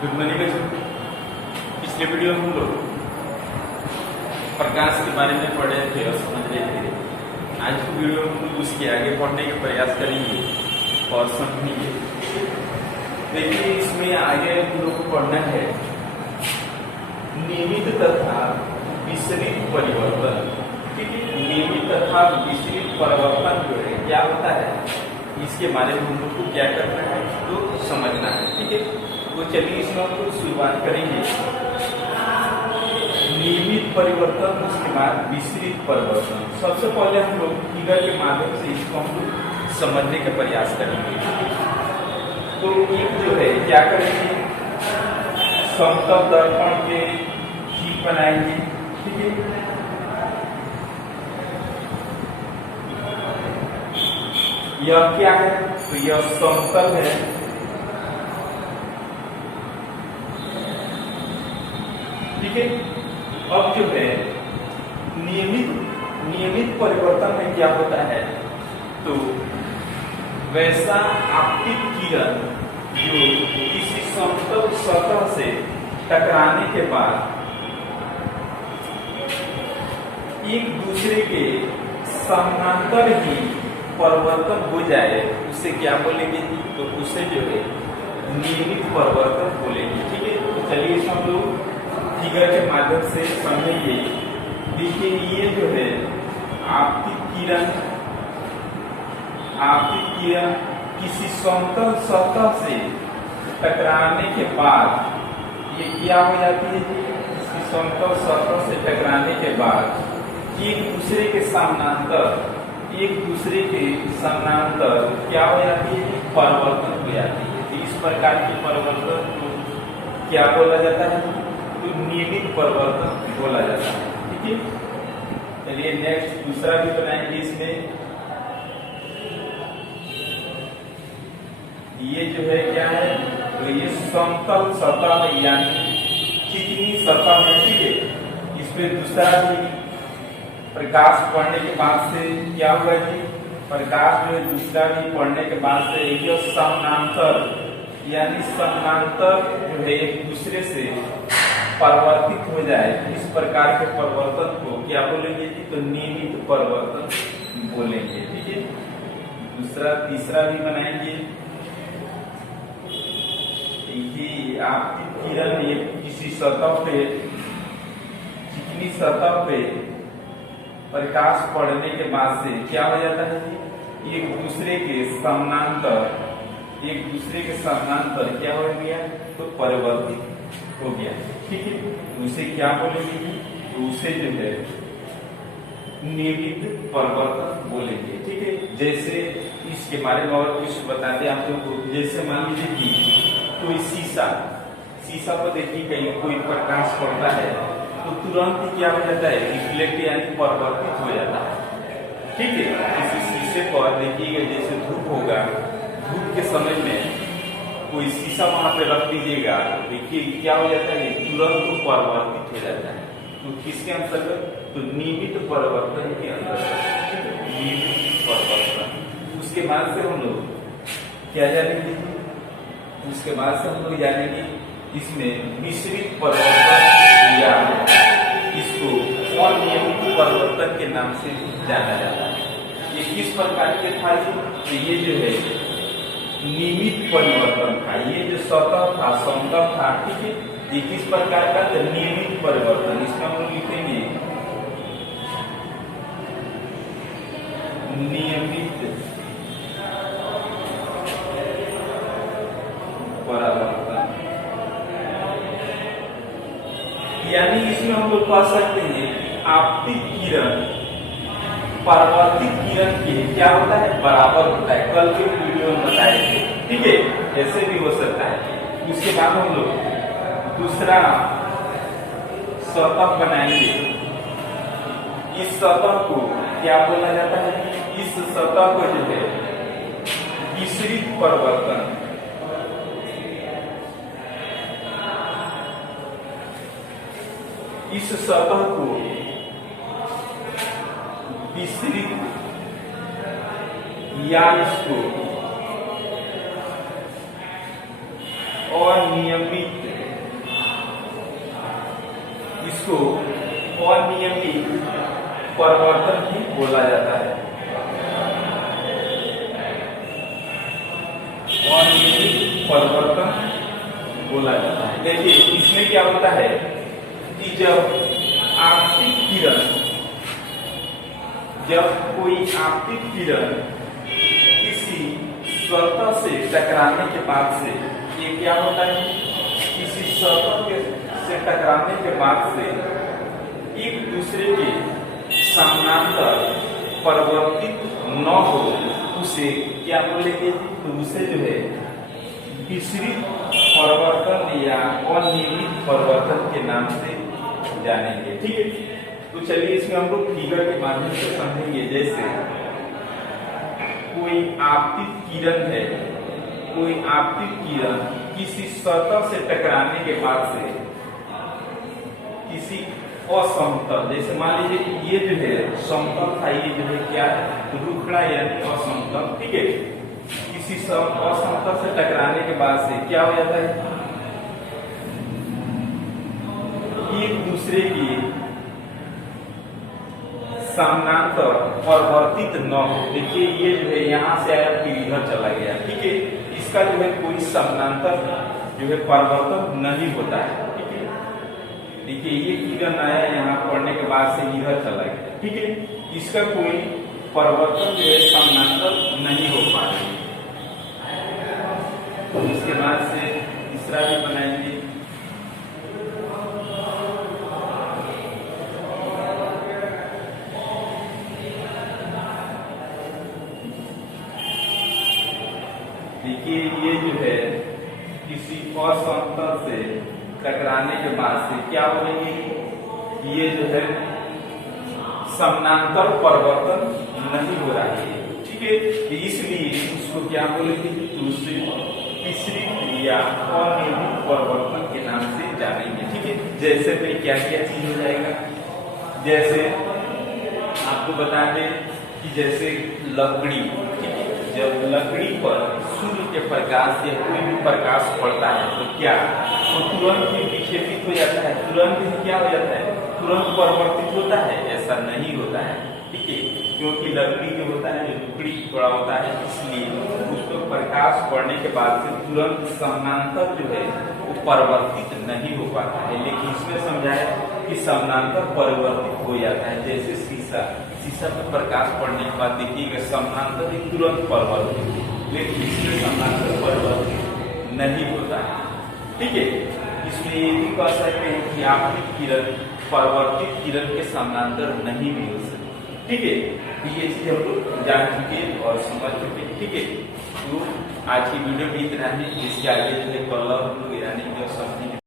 Good morning बच्चों। पिछले video में हम लोग प्रकाश के बारे में पढ़े थे और समझ रहे थे। आज की वीडियो में हम लोग उसके आगे पढ़ने का प्रयास करेंगे और समझेंगे। देखिए, इसमें आगे हम लोग को पढ़ना है नियमित तथा विसरित परिवर्तन। ठीक है, नियमित तथा विसरित परिवर्तन जो है क्या होता है, इसके बारे में हम लोग को क्या करना है तो समझना है। ठीक है, तो चलिए इसमें हम लोग शुरुआत करेंगे। नियमित परिवर्तन, उसके बाद विसरित परिवर्तन। सबसे पहले हम लोग फिगर के माध्यम से इसको हम लोग समझने का प्रयास करेंगे। तो एक जो है क्या करेंगे, समतल दर्पण के ठीक बनाएंगे। ठीक है, यह क्या है, तो यह समतल है। ठीक है, अब जो है नियमित परिवर्तन में क्या होता है, तो वैसा आपतित किरण जो किसी समतल सतह से टकराने के बाद एक दूसरे के समानांतर ही परिवर्तन हो जाए, उसे क्या बोलेंगे, तो उसे जो है नियमित परिवर्तन बोलेंगे। ठीक है, तो चलिए इसमें हम लोग फिगर के माध्यम से समझेंगे। देखिए, ये जो है आपतित किरण किसी समतल सतह से टकराने के बाद ये क्या हो जाती है, किसी समतल सतह से टकराने के बाद एक दूसरे के समानांतर क्या हो जाती है, परिवर्तन हो जाती है। तो इस प्रकार के परिवर्तन को क्या बोला जाता है, तो नियमित परिवर्तन बोला जाता है। ठीक है, चलिए नेक्स्ट दूसरा भी बनाएंगे। इसमें ये जो है क्या है, तो ये समतल सतह है, यानी चिकनी सतह है। ठीक है, इस पे दूसरा भी प्रकाश पड़ने के बाद से क्या हुआ जी, प्रकाश जो है दूसरा भी पड़ने के बाद से ये समानांतर यानी समानांतर जो है एक दूसरे से परिवर्तित हो जाए, इस प्रकार के परिवर्तन को क्या बोलेंगे जी, तो नियमित परिवर्तन बोलेंगे। ठीक है, दूसरा तीसरा भी बनाएंगे। ये आपकी किरण ये किसी सतह पे, चिकनी सतह पे प्रकाश पड़ने के बाद से क्या हो जाता है जी, एक दूसरे के समानांतर क्या हो गया, तो परिवर्तित हो गया। ठीक है, उसे क्या बोलेंगे, तो उसे जो है नियमित परिवर्तन बोलेंगे। ठीक है, जैसे इसके बारे में और कुछ बताते हैं आप लोगों को। जैसे मान लीजिए कि कोई शीशा पर देखिए कहीं कोई प्रकाश पड़ता है तो तुरंत ही क्या हो जाता है, रिफ्लेक्ट यानी परिवर्तित हो जाता है। ठीक है, किसी शीशे पर देखिएगा, जैसे धूप होगा, धूप के समय में कोई शीशा वहां पे रख दीजिएगा, देखिए क्या हो जाता है, तुरंत तो परिवर्तित हो जाता है। तो किसके अंतर्गत, तो नियमित परिवर्तन के अंतर्गत। नियमित परिवर्तन। उसके बाद से हम लोग क्या जानेंगे, उसके बाद से हम लोग जानेंगे इसमें मिश्रित परिवर्तन या इसको अनियमित परिवर्तन के नाम से जाना जाता है। ये किस प्रकार के था, तो ये जो है नियमित परिवर्तन था। ये जो सतह था, समतल था, ठीक है, ये किस प्रकार का, तो नियमित परिवर्तन। इसमें हम लोग लिखेंगे नियमित परिवर्तन। यानी इसमें हम लोग कह सकते हैं आपतित किरण परावर्तित किरण के क्या होता है, बराबर होता है। कल के वीडियो में बताए थे। ठीक है, ऐसे भी हो सकता है। उसके बाद हम लोग दूसरा सतह बनाएंगे। इस सतह को क्या बोला जाता है, इस सतह को जो है विसरित परिवर्तन, इस सतह को विसरित या इसको अनियमित इसको अनियमित परिवर्तन भी बोला जाता है। अनियमित परिवर्तन बोला जाता है। देखिए इसमें क्या होता है कि जब कोई आपतित किरण किसी सतह से टकराने के बाद से, ये क्या होता है, किसी सतह से टकराने के बाद से एक दूसरे के समानांतर परिवर्तित न हो, उसे क्या बोलेंगे, तो उसे जो है विसरित परिवर्तन या अनियमित परिवर्तन के नाम से जानेंगे। ठीक है, तो चलिए इसमें हम लोग फिगर के माध्यम से समझेंगे। जैसे कोई आपतित किरण है, कोई आपतित किरण किसी सतह से टकराने के बाद से किसी असमतल, जैसे मान लीजिए कि ये जो है समतल था, ये जो है क्या है, रुखड़ा यानी असमतल। ठीक है, किसी असमतल से टकराने के बाद से क्या हो जाता है, एक दूसरे की समानांतर परिवर्तित न हो। देखिए ये जो है यहाँ से आया फिर इधर चला गया। ठीक है, इसका जो है कोई समानांतर जो है परिवर्तन नहीं होता है। ठीक है, देखिए ये किरण आया यहाँ पढ़ने के बाद से इधर चला गया। ठीक है, इसका कोई परिवर्तन जो है समानांतर नहीं हो पा रहा है। तो इसके बाद से तीसरा भी बनाएंगे। देखिए ये जो है किसी असमतल से टकराने के बाद से क्या होगी, ये जो है समानांतर परिवर्तन नहीं हो रहा है। ठीक है, इसलिए उसको क्या बोलेंगे, विसरित या अनियमित परिवर्तन के नाम से जानेंगे। ठीक है, जैसे में क्या क्या चीज हो जाएगा, जैसे आपको बता दें कि जैसे लकड़ी, जब लकड़ी पर सूर्य के प्रकाश या कोई भी प्रकाश पड़ता है तो क्या, तो तुरंत ही विक्षेपित हो जाता है, तुरंत ही क्या हो जाता है, तुरंत परिवर्तित होता है, ऐसा नहीं होता है। ठीक है, क्योंकि लकड़ी जो होता है लकड़ी थोड़ा होता है, इसलिए उस पर प्रकाश पड़ने के बाद से तुरंत समानांतर जो है वो परिवर्तित नहीं हो पाता है। लेकिन इसमें समझाया कि समानांतर परिवर्तित हो जाता है। जैसे शीशा पर प्रकाश पड़ने के बाद देखिएगा समानांतर ही तुरंत परिवर्तित, लेकिन इसमें समानांतर परिवर्तित नहीं होता है। ठीक है, इसलिए ये भी कह सकते हैं कि आपतित किरण परिवर्तित किरण के समानांतर नहीं भी हो सकती। ठीक है, तो ये चीज हम लोग जान चुके और समझ चुके। ठीक है, तो आज की वीडियो में इतना ही। इसके आगे जो है कल हम लोग ईरानी की समझेंगे।